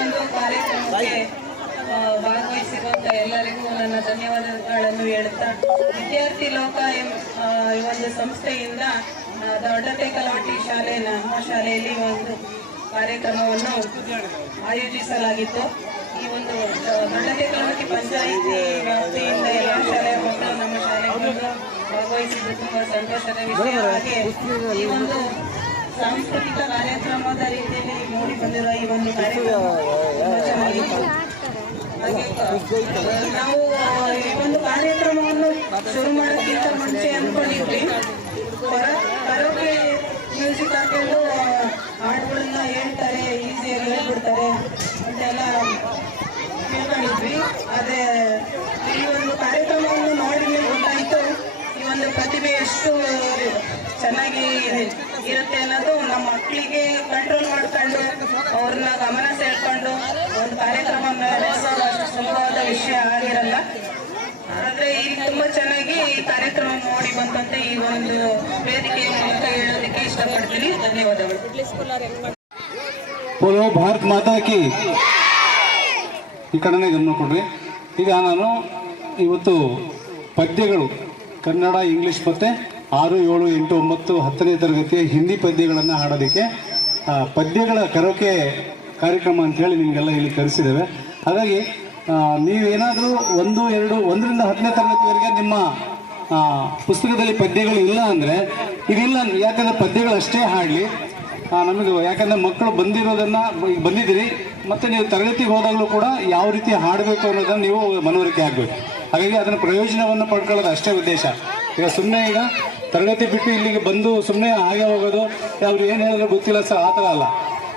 ಒಂದು ಕಾರ್ಯಕ್ರಮಕ್ಕೆ ಭಾಗವಹಿಸಿರುವಂತ ಎಲ್ಲರಿಗೂ ನನ್ನ ಧನ್ಯವಾದಗಳನ್ನು ಹೇಳುತ್ತಾ, ವಿದ್ಯಾರ್ಥಿ ಲೋಕ ಈ ಒಂದು ಸಂಸ್ಥೆಯಿಂದ ದೊಡ್ಡತೆ ಕಲವಟ್ಟಿ ಶಾಲೆ ನಮ್ಮ ಶಾಲೆಯಲ್ಲಿ ಒಂದು ಕಾರ್ಯಕ್ರಮವನ್ನು ಆಯೋಜಿಸಲಾಗಿತ್ತು. ಈ ಒಂದು ದೊಡ್ಡತೆ ಕಲವಟ್ಟಿ ಪಂಚಾಯಿತಿ ವ್ಯಾಪ್ತಿಯಿಂದ ಎಲ್ಲ ಶಾಲೆಯ ಮಕ್ಕಳು ನಮ್ಮ ಶಾಲೆಗೆ ಭಾಗವಹಿಸಿದ್ದು ತುಂಬಾ ಸಂತೋಷದ ವಿಷಯ. ಹಾಗೆ ಈ ಒಂದು ಸಾಂಸ್ಕೃತಿಕ ಕಾರ್ಯಕ್ರಮದ ರೀತಿಯಲ್ಲಿ ಮೂಡಿ ಬಂದಿರುವ ಈ ಒಂದು ಕಾರ್ಯಕ್ರಮ ತುಂಬಾ ಚೆನ್ನಾಗಿತ್ತು. ನಾವು ಈ ಒಂದು ಕಾರ್ಯಕ್ರಮವನ್ನು ಶುರು ಮಾಡೋಕ್ಕಿಂತ ಮುಂಚೆ ಅಂದ್ಕೊಂಡಿದ್ವಿ ಕರೋಕೆ ಮ್ಯೂಸಿಕ್ ಹಾಕೊಂಡು ಹಾಡುಗಳನ್ನ ಹೇಳ್ತಾರೆ, ಈಸಿಯಾಗಿ ಹೇಳ್ಬಿಡ್ತಾರೆ ಅಂತೆಲ್ಲ ತಿಳ್ಕೊಂಡಿದ್ವಿ. ಆದರೆ ಈ ಒಂದು ಕಾರ್ಯಕ್ರಮವನ್ನು ನೋಡಿ ಗೊತ್ತಾಯಿತು ಈ ಒಂದು ಪ್ರತಿಭೆ ಎಷ್ಟು ಚೆನ್ನಾಗಿ ಇರುತ್ತೆ ಅನ್ನೋದು. ನಮ್ಮ ಮಕ್ಕಳಿಗೆ ಕಂಟ್ರೋಲ್ ಮಾಡ್ಕೊಂಡು ಅವ್ರನ್ನ ಗಮನ ಸೆಳ್ಕೊಂಡು ಒಂದು ಕಾರ್ಯಕ್ರಮ ನಡೆಸೋದು ಅಷ್ಟು ಸುಲಭವಾದ ವಿಷಯ ಆಗಿರಲ್ಲ. ಆದರೆ ಈಗ ತುಂಬಾ ಚೆನ್ನಾಗಿ ಈ ಕಾರ್ಯಕ್ರಮ ನೋಡಿ ಬಂದಂತೆ ಈ ಒಂದು ವೇದಿಕೆಯ ಮೂಲಕ ಹೇಳೋದಕ್ಕೆ ಇಷ್ಟಪಡ್ತೀನಿ. ಧನ್ಯವಾದಗಳು. ಬೋಲೋ ಭಾರತ್ ಮಾತಾ ಕಿ. ಈ ಕಡೆನೇ ಗಮನ ಕೊಡ್ರಿ. ಈಗ ನಾನು ಇವತ್ತು ಪದ್ಯಗಳು ಕನ್ನಡ, ಇಂಗ್ಲಿಷ್ ಮತ್ತು 6, 7, 8, 9, 10ನೇ ತರಗತಿಯ ಹಿಂದಿ ಪದ್ಯಗಳನ್ನು ಹಾಡೋದಕ್ಕೆ ಪದ್ಯಗಳ ಕರೋಕೆ ಕಾರ್ಯಕ್ರಮ ಅಂಥೇಳಿ ನಿಮಗೆಲ್ಲ ಇಲ್ಲಿ ಕರೆಸಿದ್ದೇವೆ. ಹಾಗಾಗಿ ನೀವೇನಾದರೂ 1, 2, 1ರಿಂದ 10ನೇ ತರಗತಿವರೆಗೆ ನಿಮ್ಮ ಪುಸ್ತಕದಲ್ಲಿ ಪದ್ಯಗಳು ಇಲ್ಲ ಅಂದರೆ ಇದಿಲ್ಲ. ಯಾಕಂದರೆ ಪದ್ಯಗಳು ಅಷ್ಟೇ ಹಾಡಲಿ ನಮಗೆ. ಯಾಕಂದರೆ ಮಕ್ಕಳು ಬಂದಿದ್ದೀರಿ ಮತ್ತು ನೀವು ತರಗತಿಗೆ ಹೋದಾಗಲೂ ಕೂಡ ಯಾವ ರೀತಿ ಹಾಡಬೇಕು ಅನ್ನೋದನ್ನು ನೀವು ಮನವರಿಕೆ ಆಗಬೇಕು. ಹಾಗಾಗಿ ಅದನ್ನು ಪ್ರಯೋಜನವನ್ನು ಪಡ್ಕೊಳ್ಳೋದು ಅಷ್ಟೇ ಉದ್ದೇಶ. ಈಗ ಸುಮ್ಮನೆ ಈಗ ತರಗತಿ ಬಿಟ್ಟು ಇಲ್ಲಿಗೆ ಬಂದು ಸುಮ್ಮನೆ ಹಾಗೆ ಹೋಗೋದು, ಅವ್ರು ಏನು ಹೇಳಿದ್ರು ಗೊತ್ತಿಲ್ಲ ಸರ್, ಆ ಥರ ಅಲ್ಲ.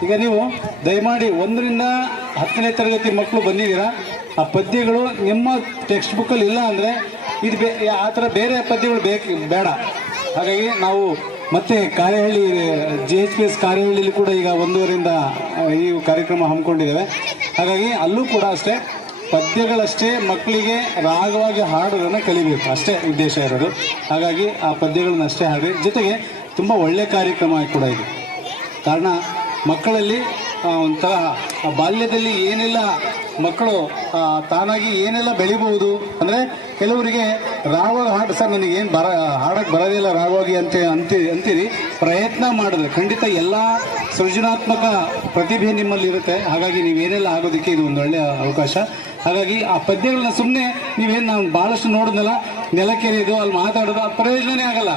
ಈಗ ನೀವು ದಯಮಾಡಿ 1ರಿಂದ 10ನೇ ತರಗತಿ ಮಕ್ಕಳು ಬಂದಿದ್ದೀರಾ, ಆ ಪದ್ಯಗಳು ನಿಮ್ಮ ಟೆಕ್ಸ್ಟ್ ಬುಕ್ಕಲ್ಲಿ ಇಲ್ಲ ಅಂದರೆ ಇದು ಆ ಥರ ಬೇರೆ ಪದ್ಯಗಳು ಬೇಡ. ಹಾಗಾಗಿ ನಾವು ಮತ್ತೆ ಕಾರೇಹಳ್ಳಿ GHPS ಕಾರೇಹಳ್ಳಿಲಿ ಕೂಡ ಈಗ 1ರಿಂದ ಈ ಕಾರ್ಯಕ್ರಮ ಹಮ್ಮಿಕೊಂಡಿದ್ದೇವೆ. ಹಾಗಾಗಿ ಅಲ್ಲೂ ಕೂಡ ಅಷ್ಟೇ ಪದ್ಯಗಳಷ್ಟೇ ಮಕ್ಕಳಿಗೆ ರಾಗವಾಗಿ ಹಾಡೋದನ್ನು ಕಲಿಬೇಕು, ಅಷ್ಟೇ ಉದ್ದೇಶ ಇರೋದು. ಹಾಗಾಗಿ ಆ ಪದ್ಯಗಳನ್ನ ಅಷ್ಟೇ ಹಾಡಿ, ಜೊತೆಗೆ ತುಂಬ ಒಳ್ಳೆಯ ಕಾರ್ಯಕ್ರಮ ಕೂಡ ಇದೆ. ಕಾರಣ ಮಕ್ಕಳಲ್ಲಿ ಒಂಥರ ಬಾಲ್ಯದಲ್ಲಿ ಏನೆಲ್ಲ ಮಕ್ಕಳು ತಾನಾಗಿ ಏನೆಲ್ಲ ಬೆಳಿಬಹುದು ಅಂದರೆ, ಕೆಲವರಿಗೆ ರಾಗವಾಗಿ ಹಾಡು ಸರ್ ನನಗೇನು ಹಾಡಕ್ಕೆ ಬರೋದಿಲ್ಲ ರಾಗವಾಗಿ ಅಂತೀರಿ. ಪ್ರಯತ್ನ ಮಾಡಿದ್ರೆ ಖಂಡಿತ ಎಲ್ಲ ಸೃಜನಾತ್ಮಕ ಪ್ರತಿಭೆ ನಿಮ್ಮಲ್ಲಿ ಇರುತ್ತೆ. ಹಾಗಾಗಿ ನೀವೇನೆಲ್ಲ ಆಗೋದಕ್ಕೆ ಇದು ಒಂದು ಒಳ್ಳೆಯ ಅವಕಾಶ. ಹಾಗಾಗಿ ಆ ಪದ್ಯಗಳನ್ನ ಸುಮ್ಮನೆ ನೀವೇನು ನಾವು ಭಾಳಷ್ಟು ನೋಡಿದ್ನಲ್ಲ, ನೆಲಕೆರೆಯೋದು ಅಲ್ಲಿ ಮಾತಾಡೋದು ಆ ಪ್ರಯೋಜನವೇ ಆಗಲ್ಲ.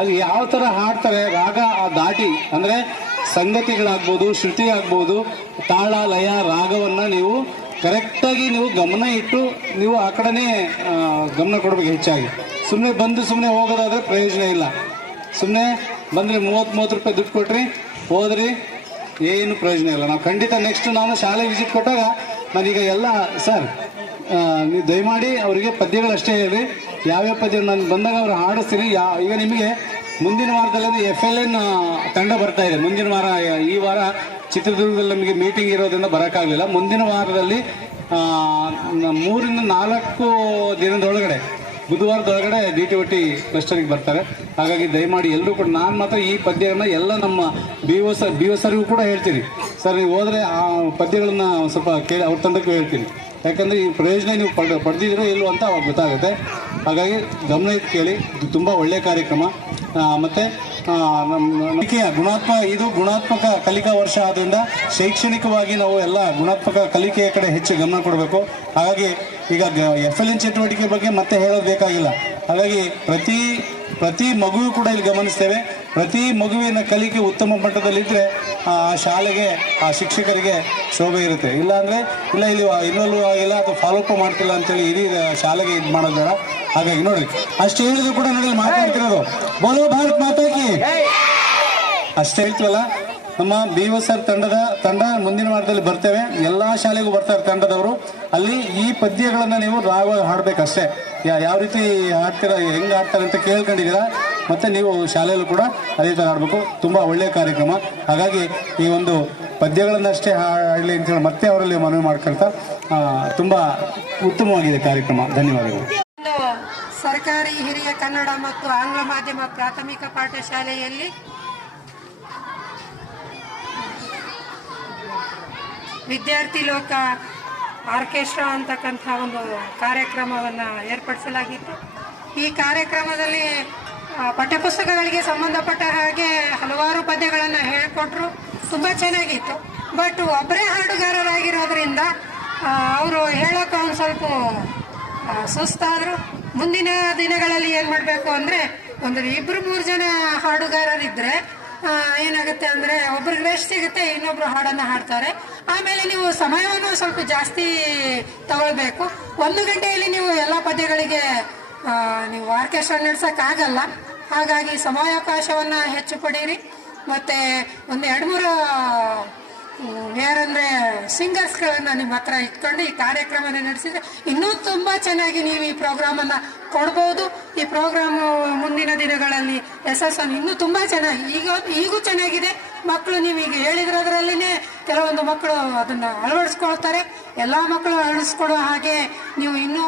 ಅದು ಯಾವ ಥರ ಹಾಡ್ತಾರೆ ರಾಗ ದಾಟಿ, ಅಂದರೆ ಸಂಗತಿಗಳಾಗ್ಬೋದು, ಶ್ರುತಿ ಆಗ್ಬೋದು, ತಾಳ ಲಯ ರಾಗವನ್ನು ನೀವು ಕರೆಕ್ಟಾಗಿ ನೀವು ಗಮನ ಇಟ್ಟು ನೀವು ಆ ಕಡೆನೇ ಗಮನ ಕೊಡಬೇಕು ಹೆಚ್ಚಾಗಿ. ಸುಮ್ಮನೆ ಹೋಗೋದಾದರೆ ಪ್ರಯೋಜನ ಇಲ್ಲ. ಸುಮ್ಮನೆ ಬಂದರೆ 30 ರೂಪಾಯಿ ದುಡ್ಡು ಕೊಟ್ರಿ ಹೋದ್ರಿ, ಏನು ಪ್ರಯೋಜನ ಇಲ್ಲ. ನಾವು ಖಂಡಿತ ನೆಕ್ಸ್ಟ್ ನಾನು ಶಾಲೆ ವಿಸಿಟ್ ಕೊಟ್ಟಾಗ ನಾನೀಗ ಎಲ್ಲ ಸರ್ ನೀವು ದಯಮಾಡಿ ಅವರಿಗೆ ಪದ್ಯಗಳಷ್ಟೇ ಹೇಳ್ರಿ, ಯಾವ್ಯಾವ ಪದ್ಯ ನಾನು ಬಂದಾಗ ಅವ್ರು ಹಾಡಿಸ್ತೀನಿ. ಈಗ ನಿಮಗೆ ಮುಂದಿನ ವಾರದಲ್ಲಿ FLN ತಂಡ ಬರ್ತಾ ಇದೆ. ಮುಂದಿನ ವಾರ, ಈ ವಾರ ಚಿತ್ರದುರ್ಗದಲ್ಲಿ ನಮಗೆ ಮೀಟಿಂಗ್ ಇರೋದ್ರಿಂದ ಬರೋಕ್ಕಾಗಲಿಲ್ಲ. ಮುಂದಿನ ವಾರದಲ್ಲಿ 3ರಿಂದ 4 ದಿನದೊಳಗಡೆ, ಬುಧವಾರದೊಳಗಡೆ DTOT ಕ್ಲಸ್ಟರಿಗೆ ಬರ್ತಾರೆ. ಹಾಗಾಗಿ ದಯಮಾಡಿ ಎಲ್ಲರೂ ಕೂಡ, ನಾನು ಮಾತ್ರ ಈ ಪದ್ಯಗಳನ್ನ ಎಲ್ಲ ನಮ್ಮ BO ಸರ್ಗೂ ಕೂಡ ಹೇಳ್ತೀನಿ. ಸರ್ ನೀವು ಹೋದರೆ ಆ ಪದ್ಯಗಳನ್ನ ಸ್ವಲ್ಪ ಕೇಳಿ ಅವ್ರ ತಂಡಕ್ಕೂ ಹೇಳ್ತೀನಿ. ಯಾಕಂದರೆ ಈ ಪ್ರಯೋಜನ ನೀವು ಪಡೆದಿದ್ದೀರೋ ಇಲ್ಲೋ ಅಂತ ಅವಾಗ ಗೊತ್ತಾಗುತ್ತೆ. ಹಾಗಾಗಿ ಗಮನ ಇಟ್ಟು ಕೇಳಿ. ಇದು ತುಂಬ ಒಳ್ಳೆಯ ಕಾರ್ಯಕ್ರಮ. ಮತ್ತು ಇದು ಗುಣಾತ್ಮಕ ಕಲಿಕಾ ವರ್ಷ ಆದ್ದರಿಂದ ಶೈಕ್ಷಣಿಕವಾಗಿ ನಾವು ಎಲ್ಲ ಗುಣಾತ್ಮಕ ಕಲಿಕೆಯ ಕಡೆ ಹೆಚ್ಚು ಗಮನ ಕೊಡಬೇಕು. ಹಾಗಾಗಿ ಈಗ FLN ಚಟುವಟಿಕೆ ಬಗ್ಗೆ ಮತ್ತೆ ಹೇಳೋದು ಬೇಕಾಗಿಲ್ಲ. ಹಾಗಾಗಿ ಪ್ರತಿ ಮಗುವು ಕೂಡ ಇಲ್ಲಿ ಗಮನಿಸ್ತೇವೆ. ಪ್ರತಿ ಮಗುವಿನ ಕಲಿಕೆ ಉತ್ತಮ ಮಟ್ಟದಲ್ಲಿದ್ದರೆ ಆ ಶಾಲೆಗೆ, ಆ ಶಿಕ್ಷಕರಿಗೆ ಶೋಭೆ ಇರುತ್ತೆ. ಇಲ್ಲಾಂದರೆ ಇಲ್ಲಿ ಇನ್ವಾಲ್ವ್ ಆಗಿಲ್ಲ ಅಥವಾ ಫಾಲೋಅಪ್ ಮಾಡ್ತಿಲ್ಲ ಅಂತೇಳಿ ಇಡೀ ಶಾಲೆಗೆ ಇದು ಮಾಡೋದು ಬೇಡ. ಹಾಗಾಗಿ ನೋಡ್ರಿ, ಅಷ್ಟು ಹೇಳಿದ್ರು ಕೂಡ ನೋಡಿ ಮಾತಾಡ್ತಿರೋದು ಬೋಲೋ ಭಾರತ್ ಮಾತಾ ಕಿ ಅಷ್ಟೇ ಹೇಳ್ತೀವಲ್ಲ. ನಮ್ಮ BO ಸರ್ ತಂಡ ಮುಂದಿನ ವಾರದಲ್ಲಿ ಬರ್ತೇವೆ. ಎಲ್ಲ ಶಾಲೆಗೂ ಬರ್ತಾರೆ ತಂಡದವರು. ಅಲ್ಲಿ ಈ ಪದ್ಯಗಳನ್ನು ನೀವು ರಾಗವಾಗಿ ಹಾಡಬೇಕಷ್ಟೇ. ಯಾವ ರೀತಿ ಹಾಡ್ತೀರಾ, ಹೆಂಗೆ ಹಾಡ್ತಾರೆ ಅಂತ ಕೇಳ್ಕೊಂಡಿದ್ದೀರಾ. ಮತ್ತು ನೀವು ಶಾಲೆಯಲ್ಲೂ ಕೂಡ ಅದೇ ಥರ ಆಡಬೇಕು. ತುಂಬ ಒಳ್ಳೆಯ ಕಾರ್ಯಕ್ರಮ. ಹಾಗಾಗಿ ಈ ಒಂದು ಪದ್ಯಗಳನ್ನಷ್ಟೇ ಹಾಡಲಿ ಅಂತೇಳಿ ಮತ್ತೆ ಅವರಲ್ಲಿ ಮನವಿ ಮಾಡ್ಕೊಳ್ತಾ ತುಂಬ ಉತ್ತಮವಾಗಿದೆ ಕಾರ್ಯಕ್ರಮ. ಧನ್ಯವಾದಗಳು. ಸರ್ಕಾರಿ ಹಿರಿಯ ಕನ್ನಡ ಮತ್ತು ಆಂಗ್ಲ ಮಾಧ್ಯಮ ಪ್ರಾಥಮಿಕ ಪಾಠಶಾಲೆಯಲ್ಲಿ ವಿದ್ಯಾರ್ಥಿ ಲೋಕ ಆರ್ಕೆಸ್ಟ್ರಾ ಅಂತಕ್ಕಂಥ ಒಂದು ಕಾರ್ಯಕ್ರಮವನ್ನು ಏರ್ಪಡಿಸಲಾಗಿತ್ತು. ಈ ಕಾರ್ಯಕ್ರಮದಲ್ಲಿ ಪಠ್ಯಪುಸ್ತಕಗಳಿಗೆ ಸಂಬಂಧಪಟ್ಟ ಹಾಗೆ ಹಲವಾರು ಪದ್ಯಗಳನ್ನು ಹೇಳಿಕೊಟ್ರು. ತುಂಬ ಚೆನ್ನಾಗಿತ್ತು. ಬಟ್ ಒಬ್ಬರೇ ಹಾಡುಗಾರರಾಗಿರೋದ್ರಿಂದ ಅವರು ಹೇಳೋಕೆ ಒಂದು ಸ್ವಲ್ಪ ಸುಸ್ತಾದರು. ಮುಂದಿನ ದಿನಗಳಲ್ಲಿ ಏನು ಮಾಡಬೇಕು ಅಂದರೆ ಒಂದು 2-3 ಜನ ಹಾಡುಗಾರರಿದ್ದರೆ ಏನಾಗುತ್ತೆ ಅಂದರೆ ಒಬ್ರಿಗೆ ರೆಸ್ಟ್ ಸಿಗುತ್ತೆ, ಇನ್ನೊಬ್ರು ಹಾಡನ್ನು ಹಾಡ್ತಾರೆ. ಆಮೇಲೆ ನೀವು ಸಮಯವನ್ನು ಸ್ವಲ್ಪ ಜಾಸ್ತಿ ತಗೊಳ್ಬೇಕು. 1 ಗಂಟೆಯಲ್ಲಿ ನೀವು ಎಲ್ಲ ಪದ್ಯಗಳಿಗೆ ನೀವು ಆರ್ಕೆಸ್ಟ್ರಾ ನಡೆಸೋಕ್ಕಾಗಲ್ಲ. ಹಾಗಾಗಿ ಸಮಯಾವಕಾಶವನ್ನು ಹೆಚ್ಚು ಪಡೀರಿ. ಮತ್ತು ಒಂದು 2-3 ಯಾರಂದರೆ ಸಿಂಗರ್ಸ್ಗಳನ್ನು ನಿಮ್ಮ ಹತ್ರ ಇಟ್ಕೊಂಡು ಈ ಕಾರ್ಯಕ್ರಮನ ನಡೆಸಿದರೆ ಇನ್ನೂ ತುಂಬ ಚೆನ್ನಾಗಿ ನೀವು ಈ ಪ್ರೋಗ್ರಾಮನ್ನು ಕೊಡ್ಬೋದು. ಈ ಪ್ರೋಗ್ರಾಮು ಮುಂದಿನ ದಿನಗಳಲ್ಲಿ ಯಶಸ್ಸನ್ನು ಇನ್ನೂ ತುಂಬ ಚೆನ್ನಾಗಿ ಈಗೂ ಚೆನ್ನಾಗಿದೆ. ಮಕ್ಕಳು ನೀವೀಗ ಹೇಳಿದ್ರದ್ರಲ್ಲಿನೇ ಕೆಲವೊಂದು ಮಕ್ಕಳು ಅದನ್ನು ಅಳವಡಿಸ್ಕೊಳ್ತಾರೆ. ಎಲ್ಲ ಮಕ್ಕಳು ಅಳವಡಿಸ್ಕೊಡೋ ಹಾಗೆ ನೀವು ಇನ್ನೂ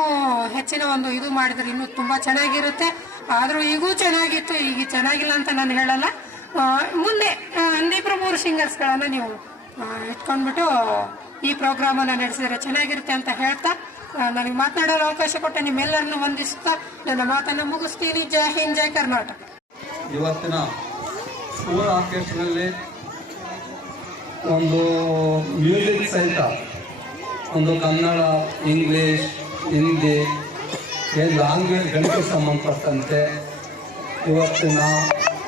ಹೆಚ್ಚಿನ ಒಂದು ಇದು ಮಾಡಿದ್ರೆ ಇನ್ನೂ ತುಂಬ ಚೆನ್ನಾಗಿರುತ್ತೆ. ಆದರೂ ಈಗೂ ಚೆನ್ನಾಗಿತ್ತು, ಈಗ ಚೆನ್ನಾಗಿಲ್ಲ ಅಂತ ನಾನು ಹೇಳಲ್ಲ. ಮುಂದೆ 2-3 ಸಿಂಗರ್ಸ್ಗಳನ್ನು ನೀವು ಇಟ್ಕೊಂಡ್ಬಿಟ್ಟು ಈ ಪ್ರೋಗ್ರಾಮನ್ನು ನಡೆಸಿದರೆ ಚೆನ್ನಾಗಿರುತ್ತೆ ಅಂತ ಹೇಳ್ತಾ ನನಗೆ ಮಾತನಾಡಲು ಅವಕಾಶ ಕೊಟ್ಟ ನಿಮ್ಮೆಲ್ಲರನ್ನು ವಂದಿಸ್ತಾ ನನ್ನ ಮಾತನ್ನು ಮುಗಿಸ್ತೀನಿ. ಜೈ ಹಿಂದ್, ಜೈ ಕರ್ನಾಟಕ. ಇವತ್ತಿನ ಸ್ಕೂಲ್ ಆರ್ಕೆಸ್ಟ್ರಲ್ಲಿ ಒಂದು ಮ್ಯೂಸಿಕ್ ಸಹಿತ ಒಂದು ಕನ್ನಡ, ಇಂಗ್ಲೀಷ್, ಹಿಂದಿ ಲ್ಯಾಂಗ್ವೇಜ್ಗಳಿಗೆ ಸಂಬಂಧಪಟ್ಟಂತೆ ಇವತ್ತಿನ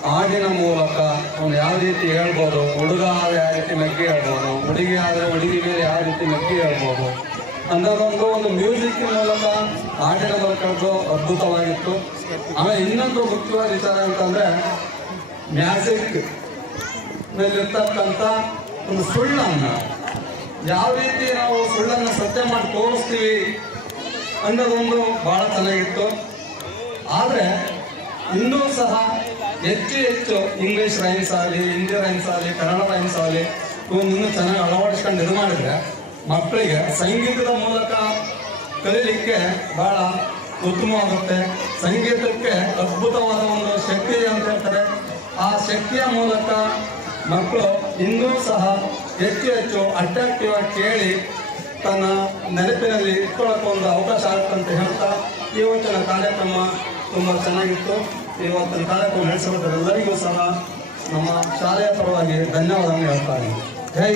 ಹಾಡಿನ ಮೂಲಕ ಅವನು ಯಾವ ರೀತಿ ಹೇಳ್ಬೋದು, ಹುಡುಗ ಆದರೆ ಯಾವ ರೀತಿ ನಗ್ಗಿ ಹೇಳ್ಬೋದು, ಹುಡುಗಿ ಆದರೆ ಹುಡುಗಿ ಮೇಲೆ ಯಾವ ರೀತಿ ನಗ್ಗಿ ಹೇಳ್ಬೋದು ಅನ್ನೋದೊಂದು ಒಂದು ಮ್ಯೂಸಿಕ್ ಮೂಲಕ ಹಾಡಿನ ಮೂಲಕ ಅದ್ಭುತವಾಗಿತ್ತು. ಆಮೇಲೆ ಇನ್ನೊಂದು ಮುಖ್ಯವಾದ ವಿಚಾರ ಅಂತಂದರೆ ಮ್ಯಾಜಿಕ್ ಮೇಲಿರ್ತಕ್ಕಂಥ ಒಂದು ಸುಳ್ಳನ್ನು ಯಾವ ರೀತಿ ನಾವು ಸುಳ್ಳನ್ನು ಸತ್ಯ ಮಾಡಿ ತೋರಿಸ್ತೀವಿ ಅನ್ನೋದೊಂದು ಭಾಳ ಚೆನ್ನಾಗಿತ್ತು. ಆದರೆ ಇನ್ನೂ ಸಹ ಹೆಚ್ಚು ಇಂಗ್ಲೀಷ್ ರೈಮ್ಸ್ ಆಗಲಿ, ಹಿಂದಿ ರೈಮ್ಸ್ ಆಗಲಿ, ಕನ್ನಡ ರೈಮ್ಸ್ ಆಗಲಿ ಇವನ್ನ ಇನ್ನೂ ಚೆನ್ನಾಗಿ ಅಳವಡಿಸ್ಕೊಂಡು ಇದು ಮಾಡಿದರೆ ಮಕ್ಕಳಿಗೆ ಸಂಗೀತದ ಮೂಲಕ ಕಲೀಲಿಕ್ಕೆ ಭಾಳ ಉತ್ತಮವಾಗುತ್ತೆ. ಸಂಗೀತಕ್ಕೆ ಅದ್ಭುತವಾದ ಒಂದು ಶಕ್ತಿ ಅಂತ ಹೇಳ್ತಾರೆ. ಆ ಶಕ್ತಿಯ ಮೂಲಕ ಮಕ್ಕಳು ಇನ್ನೂ ಸಹ ಹೆಚ್ಚು ಅಟ್ರಾಕ್ಟಿವ್ ಆಗಿ ಕೇಳಿ ತನ್ನ ನೆನಪಿನಲ್ಲಿ ಇಟ್ಕೊಳ್ಳೋಕೆ ಒಂದು ಅವಕಾಶ ಆಗುತ್ತೆ ಅಂತ ಹೇಳ್ತಾ ಇವತ್ತಿನ ಕಾರ್ಯಕ್ರಮ ತುಂಬ ಚೆನ್ನಾಗಿತ್ತು. ಇವತ್ತಿನ ಕಾರ್ಯಕ್ರಮ ನಡೆಸಿರೋದರೆಲ್ಲರಿಗೂ ಸಹ ನಮ್ಮ ಶಾಲೆಯ ಪರವಾಗಿ ಧನ್ಯವಾದವನ್ನು ಹೇಳ್ತಾ ಇದ್ದೀನಿ. ಜೈ